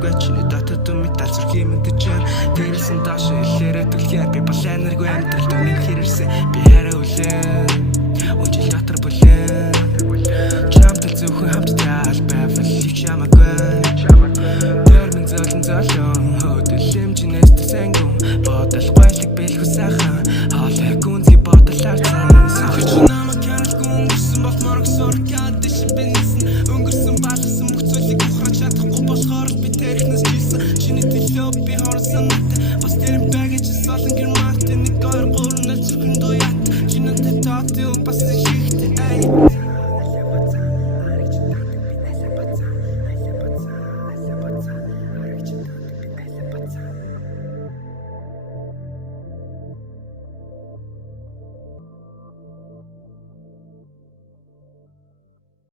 Гэ чиний дотоод мэдал зүрхий мэдчихэн тэрсэн доош хэлээрэ түлхээр би баланергүй амьдрал түүний хэрэрсэн би хараа үлээ Үнжил дотор бүлээ Чамтай зөвхөн хамтдаа аль байвал ив чамаагүй